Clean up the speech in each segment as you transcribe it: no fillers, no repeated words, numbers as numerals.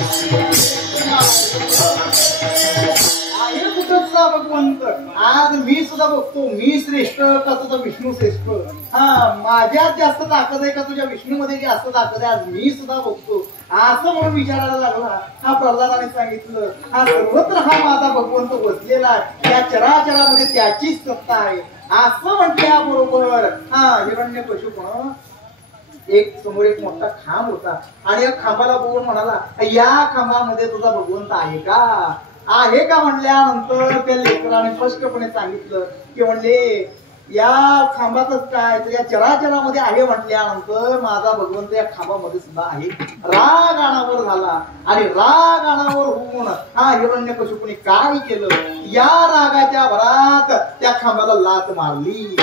आहे कुठं तुझा भगवंत? आज मी सुद्धा बघतो, मी श्रेष्ठ का तुझा विष्णू श्रेष्ठ? हा, माझ्यात जास्त ताकद आहे का तुझ्या विष्णूमध्ये जास्त ताकद आहे? आज मी सुद्धा बघतो असं म्हणून विचारायला लागला. हा प्रल्हादाने सांगितलं, हा सर्वत्र हा माझा भगवंत बसलेला आहे, या चराचरामध्ये त्याचीच सत्ता आहे असं म्हटल्याबरोबर हा हिरण्यकशिपू एक समोर एक मोठा खांब होता आणि या खांबाला बघून म्हणाला, या खांबामध्ये तुझा भगवंत आहे का? आहे का म्हणल्यानंतर त्या लेकराने स्पष्टपणे सांगितलं की म्हणले या खांबातच काय तर या चराचरामध्ये आहे म्हटल्यानंतर माझा भगवंत या खांबामध्ये सुद्धा आहे. राग अनावर झाला आणि राग अनावर होऊन हा हिरण्यकशिपूने काय केलं, या रागाच्या भरात त्या खांबाला लात मारली.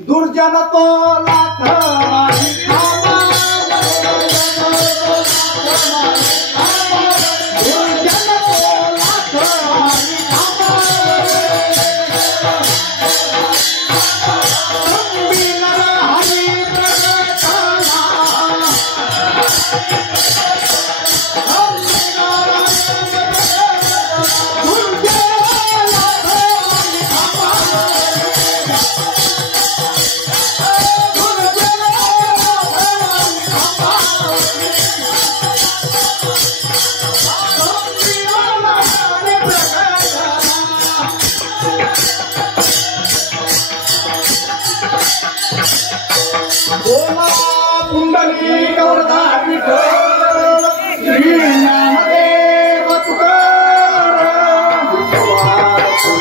दुर्जन तो लाथ मारी खांबा, दुर्जन तो लाथ मारी खांबा, पुंडलिक वरदा विठ्ठल